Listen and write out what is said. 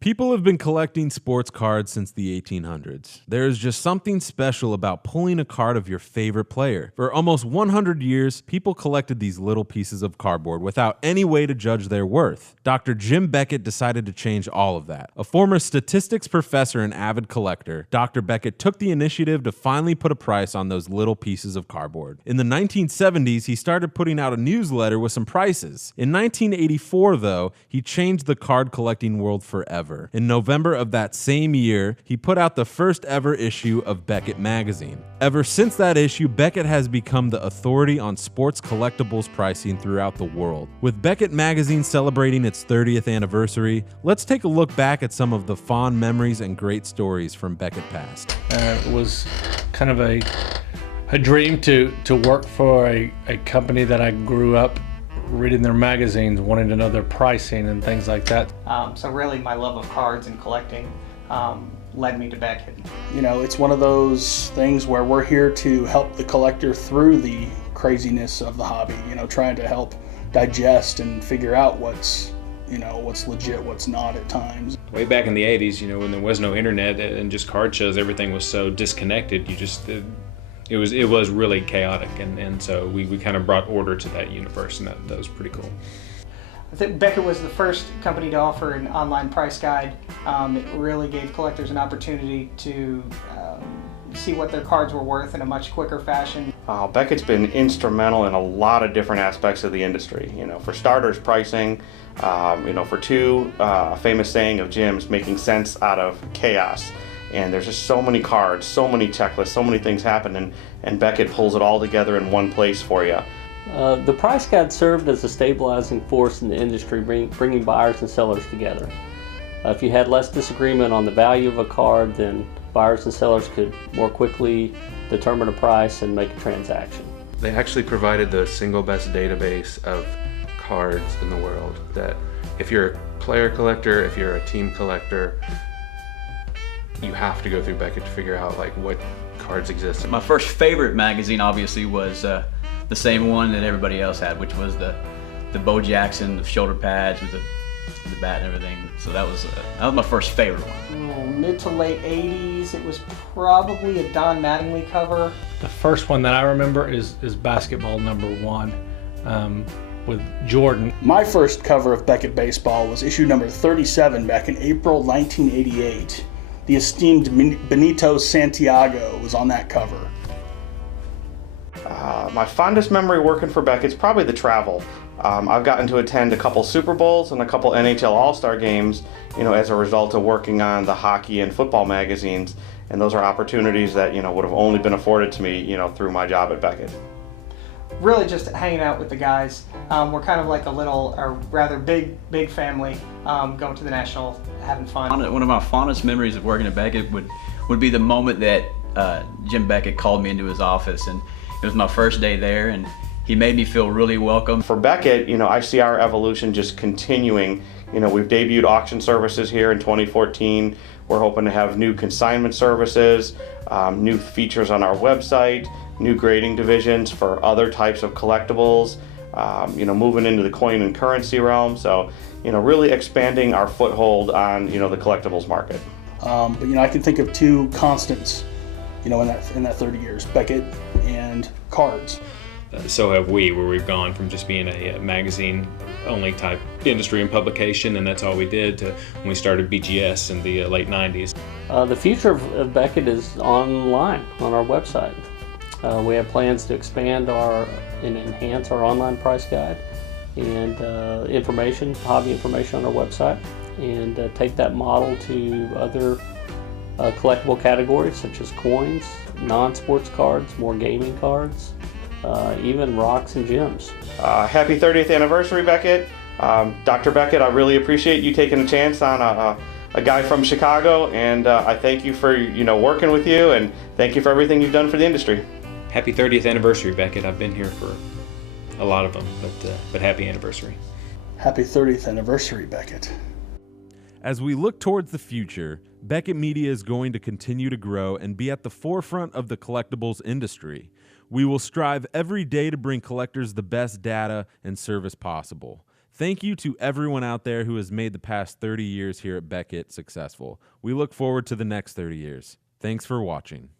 People have been collecting sports cards since the 1800s. There is just something special about pulling a card of your favorite player. For almost 100 years, people collected these little pieces of cardboard without any way to judge their worth. Dr. Jim Beckett decided to change all of that. A former statistics professor and avid collector, Dr. Beckett took the initiative to finally put a price on those little pieces of cardboard. In the 1970s, he started putting out a newsletter with some prices. In 1984, though, he changed the card collecting world forever. In November of that same year, he put out the first ever issue of Beckett magazine. Ever since that issue, Beckett has become the authority on sports collectibles pricing throughout the world. With Beckett magazine celebrating its 30th anniversary, let's take a look back at some of the fond memories and great stories from Beckett past. It was kind of a dream to work for a company that I grew up reading their magazines, wanting to know their pricing and things like that. So really my love of cards and collecting led me to Beckett. You know, it's one of those things where we're here to help the collector through the craziness of the hobby, you know, trying to help digest and figure out what's legit, what's not at times. Way back in the 80s, when there was no internet and just card shows, everything was so disconnected, it was really chaotic, and so we kind of brought order to that universe, and that was pretty cool. I think Beckett was the first company to offer an online price guide. It really gave collectors an opportunity to see what their cards were worth in a much quicker fashion. Beckett's been instrumental in a lot of different aspects of the industry. For starters, pricing. For two, a famous saying of Jim's, making sense out of chaos. And there's just so many cards, so many checklists, so many things happen, and Beckett pulls it all together in one place for you. The price guide served as a stabilizing force in the industry, bringing buyers and sellers together. If you had less disagreement on the value of a card, then buyers and sellers could more quickly determine a price and make a transaction. They actually provided the single best database of cards in the world, that if you're a player collector, if you're a team collector, you have to go through Beckett to figure out what cards exist. My first favorite magazine obviously was the same one that everybody else had, which was the Bo Jackson, the shoulder pads with the bat and everything. So that was my first favorite one. Mid to late 80s, it was probably a Don Mattingly cover. The first one that I remember is basketball #1 with Jordan. My first cover of Beckett Baseball was issue number 37 back in April 1988. The esteemed Benito Santiago was on that cover. My fondest memory working for Beckett's probably the travel. I've gotten to attend a couple Super Bowls and a couple NHL All-Star games, as a result of working on the hockey and football magazines, and those are opportunities that, would have only been afforded to me, through my job at Beckett. Really just hanging out with the guys. We're kind of like a rather big family, going to the National, having fun. One of my fondest memories of working at Beckett would be the moment that Jim Beckett called me into his office, and it was my first day there, and he made me feel really welcome. For Beckett, I see our evolution just continuing. We've debuted auction services here in 2014. We're hoping to have new consignment services, new features on our website, new grading divisions for other types of collectibles, moving into the coin and currency realm. So, really expanding our foothold on, the collectibles market. But I can think of two constants, in that 30 years, Beckett and cards. So have we, where we've gone from just being a magazine-only type industry and publication, and that's all we did, to when we started BGS in the late 90s. The future of Beckett is online, on our website. We have plans to expand and enhance our online price guide and hobby information on our website, and take that model to other collectible categories such as coins, non-sports cards, more gaming cards, even rocks and gems. Happy 30th anniversary, Beckett. Dr. Beckett, I really appreciate you taking a chance on a guy from Chicago, and I thank you for working with you, and thank you for everything you've done for the industry. Happy 30th anniversary, Beckett. I've been here for a lot of them, but happy anniversary. Happy 30th anniversary, Beckett. As we look towards the future, Beckett Media is going to continue to grow and be at the forefront of the collectibles industry. We will strive every day to bring collectors the best data and service possible. Thank you to everyone out there who has made the past 30 years here at Beckett successful. We look forward to the next 30 years. Thanks for watching.